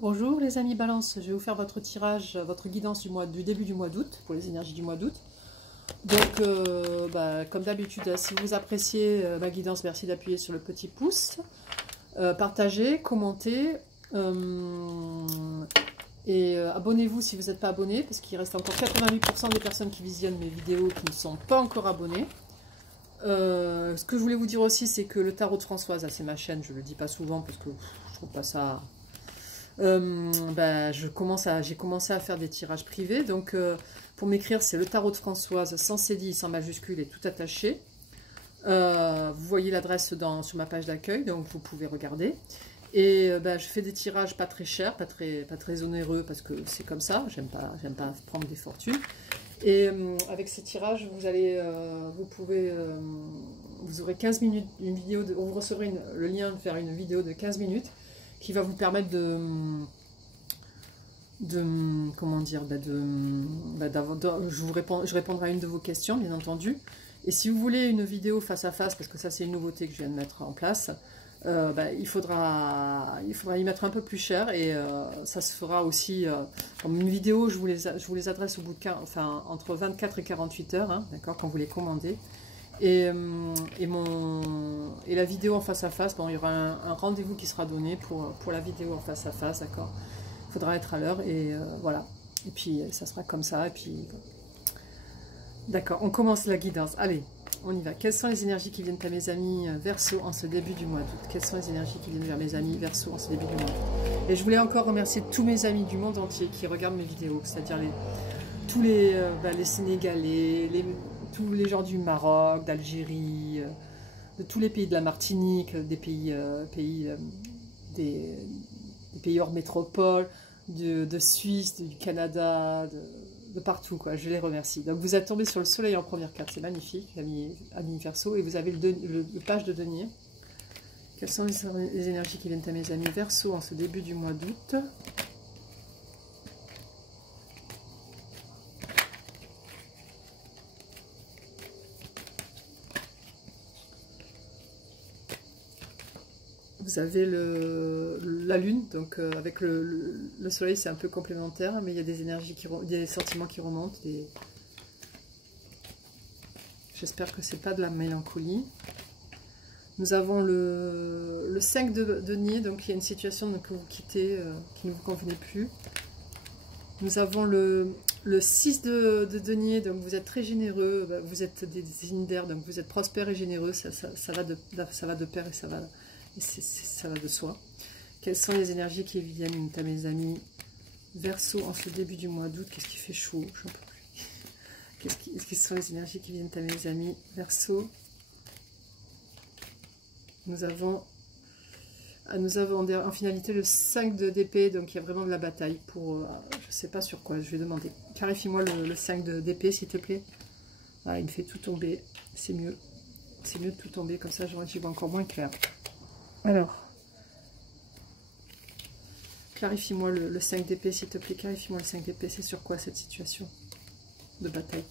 Bonjour les amis Balance, je vais vous faire votre tirage, votre guidance du début du mois d'août, pour les énergies du mois d'août. Donc, comme d'habitude, si vous appréciez ma guidance, merci d'appuyer sur le petit pouce, partagez, commentez, et abonnez-vous si vous n'êtes pas abonné, parce qu'il reste encore 88% des personnes qui visionnent mes vidéos qui ne sont pas encore abonnées. Ce que je voulais vous dire aussi, c'est que le tarot de Françoise, c'est ma chaîne, je ne le dis pas souvent parce que je trouve pas ça... j'ai commencé à faire des tirages privés, donc pour m'écrire c'est le tarot de Françoise sans cédille, sans majuscule et tout attaché. Vous voyez l'adresse sur ma page d'accueil, donc vous pouvez regarder. Et je fais des tirages pas très chers, pas très onéreux, parce que c'est comme ça, j'aime pas prendre des fortunes. Et avec ces tirages, vous aurez 15 minutes, une vidéo, vous recevrez le lien de faire une vidéo de 15 minutes qui va vous permettre je répondrai à une de vos questions, bien entendu. Et si vous voulez une vidéo face à face, parce que ça c'est une nouveauté que je viens de mettre en place, il faudra y mettre un peu plus cher, et ça se fera aussi comme une vidéo. Je vous les adresse au bout de entre 24 et 48 heures, hein, d'accord, quand vous les commandez. Et la vidéo en face à face, il y aura un rendez-vous qui sera donné pour la vidéo en face à face, d'accord. Il faudra être à l'heure, et voilà. Et puis ça sera comme ça, et puis d'accord, on commence la guidance. Allez, on y va. Quelles sont les énergies qui viennent à mes amis Verseau en ce début du mois d'août? Quelles sont les énergies qui viennent vers mes amis Verseau en ce début du mois d'août? Et je voulais encore remercier tous mes amis du monde entier qui regardent mes vidéos, c'est-à-dire tous les Sénégalais, tous les gens du Maroc, d'Algérie, de tous les pays de la Martinique, des pays hors métropole, de Suisse, du Canada, de partout, quoi. Je les remercie. Donc vous êtes tombé sur le soleil en première carte, c'est magnifique, amis Verseau, et vous avez le page de denier. Quelles sont les énergies qui viennent à mes amis Verseau en ce début du mois d'août? Vous avez la lune, donc avec le soleil c'est un peu complémentaire, mais il y a des énergies des sentiments qui remontent. J'espère que c'est pas de la mélancolie. Nous avons le 5 de denier, donc il y a une situation que vous quittez qui ne vous convenait plus. Nous avons le 6 de denier, donc vous êtes très généreux, vous êtes des signes d'air, donc vous êtes prospère et généreux, ça va de pair, et ça va de soi. Quelles sont les énergies qui viennent à mes amis Verseau en ce début du mois d'août? Qu'est-ce qui fait chaud? J'en peux plus. Quelles sont les énergies qui viennent à mes amis Verseau? Nous avons en finalité le 5 d'épée, donc il y a vraiment de la bataille pour... je ne sais pas sur quoi, je vais demander. Clarifie-moi le 5 d'épée, s'il te plaît. Ah, il me fait tout tomber, c'est mieux. C'est mieux de tout tomber, comme ça j'y vois encore moins clair. Alors, clarifie-moi le 5 d'épée, s'il te plaît. Clarifie-moi le 5 d'épée, c'est sur quoi cette situation de bataille?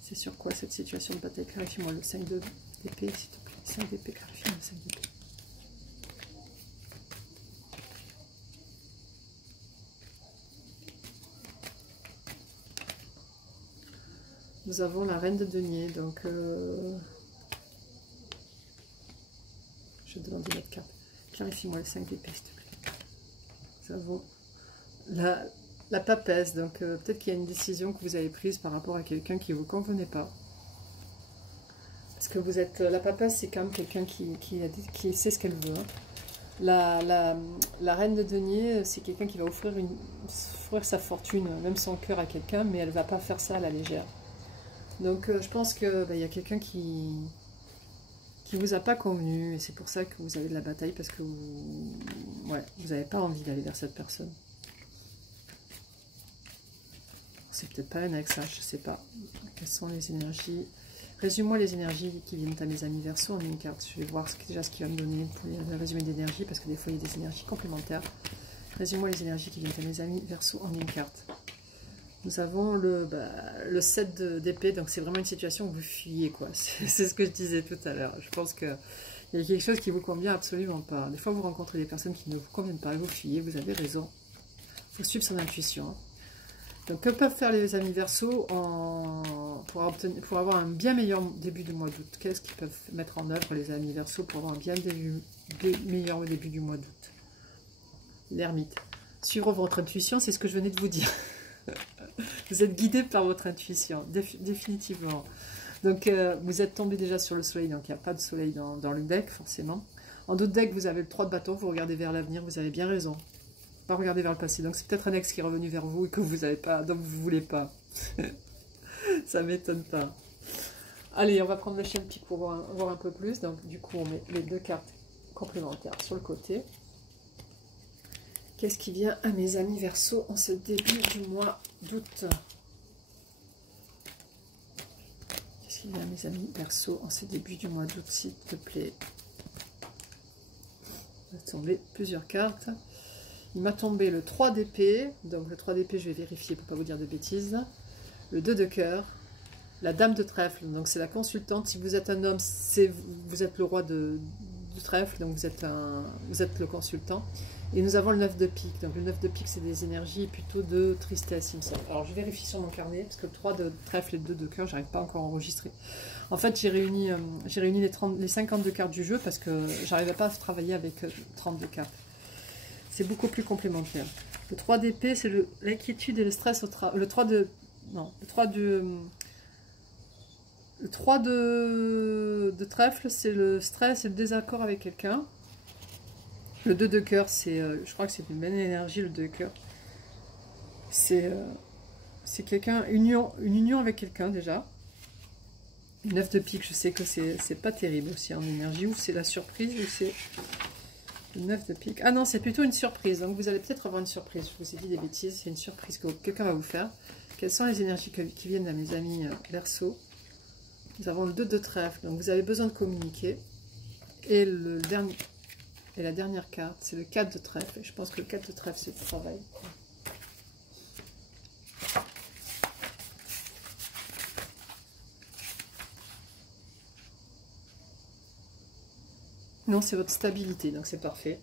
C'est sur quoi cette situation de bataille? Clarifie-moi le 5 d'épée, s'il te plaît. 5 d'épée, clarifie-moi le 5 d'épée. Nous avons la reine de denier, donc je vais demander notre carte. Clarifie-moi le 5 d'épée, s'il te plaît. Nous avons la papesse, donc peut-être qu'il y a une décision que vous avez prise par rapport à quelqu'un qui ne vous convenait pas. Parce que vous êtes... La papesse, c'est quand même quelqu'un qui sait ce qu'elle veut. Hein. La reine de denier, c'est quelqu'un qui va offrir sa fortune, même son cœur à quelqu'un, mais elle ne va pas faire ça à la légère. Donc je pense qu'il y a quelqu'un qui vous a pas convenu, et c'est pour ça que vous avez de la bataille, parce que vous n'avez pas envie d'aller vers cette personne. C'est peut-être pas un ex, hein, je sais pas. Quelles sont les énergies? Résume-moi les énergies qui viennent à mes amis Verseau en une carte. Je vais voir déjà ce qu'il va me donner pour le résumé d'énergie, parce que des fois il y a des énergies complémentaires. Résume-moi les énergies qui viennent à mes amis Verseau en une carte. Nous avons le 7 d'épée, donc c'est vraiment une situation où vous fuyez, quoi. C'est ce que je disais tout à l'heure. Je pense qu'il Il y a quelque chose qui vous convient absolument pas. Des fois, vous rencontrez des personnes qui ne vous conviennent pas et vous fuyez, vous avez raison. Il faut suivre son intuition. Hein. Donc, que peuvent faire les amis Verseau pour avoir un bien meilleur début du mois d'août? Qu'est-ce qu'ils peuvent mettre en œuvre, les amis Verseau, pour avoir un bien meilleur début du mois d'août? L'ermite. Suivre votre intuition, c'est ce que je venais de vous dire. Vous êtes guidé par votre intuition, définitivement. Donc, vous êtes tombé déjà sur le soleil, donc il n'y a pas de soleil dans le deck, forcément. En d'autres decks, vous avez le 3 de bâton, vous regardez vers l'avenir, vous avez bien raison. Pas regarder vers le passé. Donc, c'est peut-être un ex qui est revenu vers vous et que vous n'avez pas, donc vous ne voulez pas. Ça ne m'étonne pas. Allez, on va prendre le chien de pique pour voir un peu plus. Donc, du coup, on met les 2 cartes complémentaires sur le côté. Qu'est-ce qui vient à mes amis Verseau en ce début du mois d'août? Qu'est-ce qui vient à mes amis Verseau en ce début du mois d'août, s'il te plaît? Il m'a tombé plusieurs cartes. Il m'a tombé le 3 d'épée. Donc le 3 d'épée, je vais vérifier pour ne pas vous dire de bêtises. Le 2 de cœur. La dame de trèfle. Donc c'est la consultante. Si vous êtes un homme, vous êtes le roi de trèfle. Donc vous êtes le consultant. Et nous avons le 9 de pique. Donc le 9 de pique, c'est des énergies plutôt de tristesse, il me semble. Alors je vérifie sur mon carnet, parce que le 3 de trèfle et le 2 de cœur, j'arrive pas encore à enregistrer. En fait, j'ai réuni les 52 cartes du jeu, parce que j'arrivais pas à travailler avec 32 cartes. C'est beaucoup plus complémentaire. Le 3 d'épée, c'est l'inquiétude et le stress au travail. Le 3 de trèfle, c'est le stress et le désaccord avec quelqu'un. Le 2 de cœur, c'est, je crois que c'est une bonne énergie, le 2 de cœur. C'est quelqu'un, une union avec quelqu'un déjà. Le 9 de pique, je sais que c'est pas terrible aussi en énergie. Ou c'est la surprise, ou c'est le 9 de pique. Ah non, c'est plutôt une surprise. Donc vous allez peut-être avoir une surprise. Je vous ai dit des bêtises, c'est une surprise que quelqu'un va vous faire. Quelles sont les énergies qui viennent à mes amis Verseau? Nous avons le 2 de trèfle, donc vous avez besoin de communiquer. Et la dernière carte, c'est le 4 de trèfle. Et je pense que le 4 de trèfle, c'est le travail. Non, c'est votre stabilité, donc c'est parfait.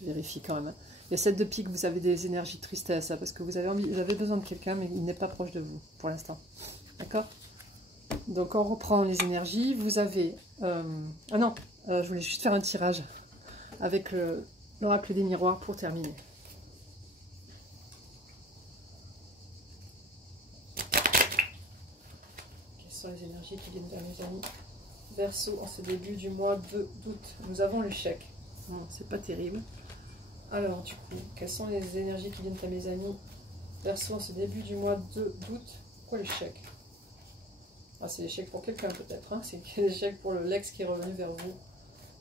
Je vérifie quand même. Il y a 7 de pique, vous avez des énergies de tristesse, parce que vous avez besoin de quelqu'un, mais il n'est pas proche de vous, pour l'instant. D'accord? Donc on reprend les énergies. Vous avez... ah non, je voulais juste faire un tirage avec l'oracle des miroirs pour terminer. Quelles sont les énergies qui viennent vers mes amis Verseau en ce début du mois d'août? Nous avons l'échec. C'est pas terrible. Alors du coup, quelles sont les énergies qui viennent à mes amis Verseau en ce début du mois d'août? Pourquoi l'échec? Ah, c'est l'échec pour quelqu'un peut-être. Hein, c'est l'échec pour l'ex qui est revenu vers vous.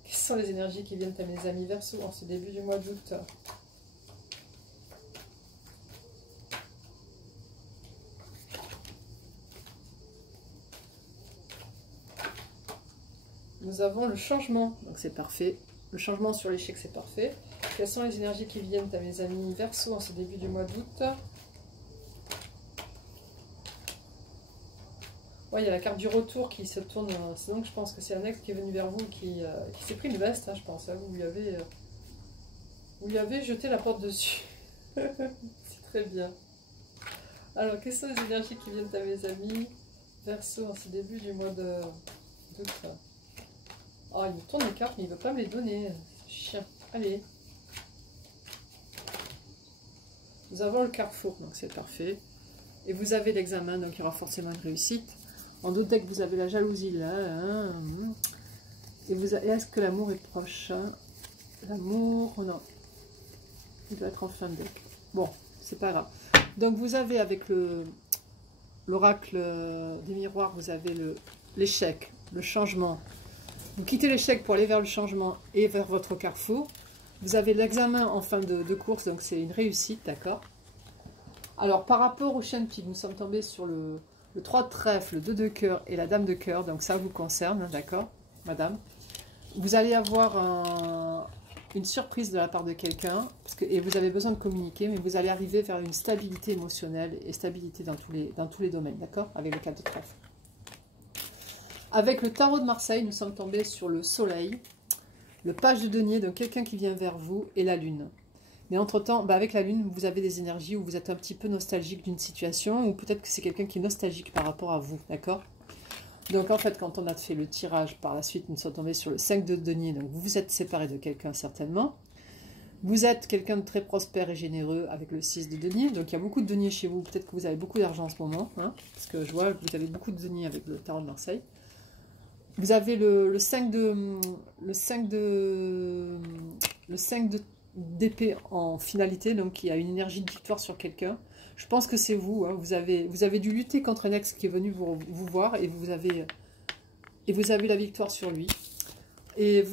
Quelles sont les énergies qui viennent à mes amis Verseau en ce début du mois d'août? Nous avons le changement, donc c'est parfait. Le changement sur l'échec, c'est parfait. Quelles sont les énergies qui viennent à mes amis Verseau en ce début du mois d'août? Ouais, il y a la carte du retour qui se tourne. C'est donc je pense que c'est un ex qui est venu vers vous qui s'est pris une veste, hein, je pense. Hein, vous lui avez jeté la porte dessus. C'est très bien. Alors, quelles sont les énergies qui viennent à mes amis Verseau en ce début du mois d'août? Oh, il me tourne les cartes, mais il ne veut pas me les donner. Chien. Allez. Nous avons le carrefour, donc c'est parfait. Et vous avez l'examen, donc il y aura forcément une réussite. En d'autres decks, vous avez la jalousie là. Et est-ce que l'amour est proche? L'amour, non. Il doit être en fin de deck. Bon, c'est pas grave. Donc vous avez avec l'oracle des miroirs, vous avez l'échec, le changement. Vous quittez l'échec pour aller vers le changement et vers votre carrefour. Vous avez l'examen en fin de course, donc c'est une réussite, d'accord? Alors, par rapport au chien de pique, nous sommes tombés sur le 3 de trèfle, le 2 de cœur et la dame de cœur, donc ça vous concerne, hein, d'accord, madame? Vous allez avoir une surprise de la part de quelqu'un, et vous avez besoin de communiquer, mais vous allez arriver vers une stabilité émotionnelle et stabilité dans tous les domaines, d'accord? Avec le 4 de trèfle. Avec le tarot de Marseille, nous sommes tombés sur le soleil, le page de denier, donc quelqu'un qui vient vers vous, et la lune. Mais entre-temps, avec la lune, vous avez des énergies où vous êtes un petit peu nostalgique d'une situation, ou peut-être que c'est quelqu'un qui est nostalgique par rapport à vous, d'accord? Donc en fait, quand on a fait le tirage par la suite, nous sommes tombés sur le 5 de denier, donc vous vous êtes séparé de quelqu'un certainement. Vous êtes quelqu'un de très prospère et généreux avec le 6 de denier, donc il y a beaucoup de deniers chez vous, peut-être que vous avez beaucoup d'argent en ce moment, hein, parce que je vois que vous avez beaucoup de deniers avec le tarot de Marseille. Vous avez le 5 d'épée en finalité, donc il y a une énergie de victoire sur quelqu'un. Je pense que c'est vous, hein, vous avez dû lutter contre un ex qui est venu vous voir et vous avez la victoire sur lui. Et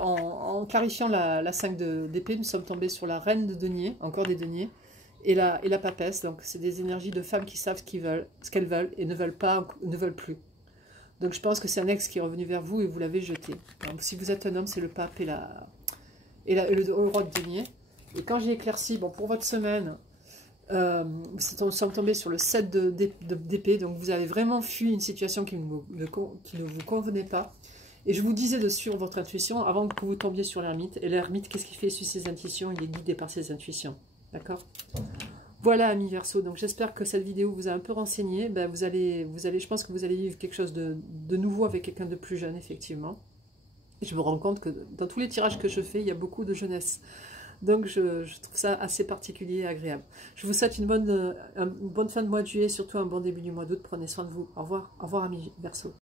en clarifiant la 5 d'épée, nous sommes tombés sur la reine de denier, encore des deniers, et la papesse. Donc c'est des énergies de femmes qui savent ce qu'elles veulent et ne veulent plus. Donc je pense que c'est un ex qui est revenu vers vous et vous l'avez jeté. Donc, si vous êtes un homme, c'est le pape et le roi de denier. Et quand j'ai éclairci, bon, pour votre semaine, nous sommes tombés sur le 7 d'épée. Donc vous avez vraiment fui une situation qui ne vous convenait pas. Et je vous disais de suivre votre intuition avant que vous tombiez sur l'ermite. Et l'ermite, qu'est-ce qu'il fait? Il suit ses intuitions, il est guidé par ses intuitions. D'accord? Voilà, amis Verseau, donc j'espère que cette vidéo vous a un peu renseigné. Je pense que vous allez vivre quelque chose de nouveau avec quelqu'un de plus jeune, effectivement. Et je me rends compte que dans tous les tirages que je fais, il y a beaucoup de jeunesse. Donc je trouve ça assez particulier et agréable. Je vous souhaite une bonne fin de mois de juillet, surtout un bon début du mois d'août. Prenez soin de vous. Au revoir, amis Verseau.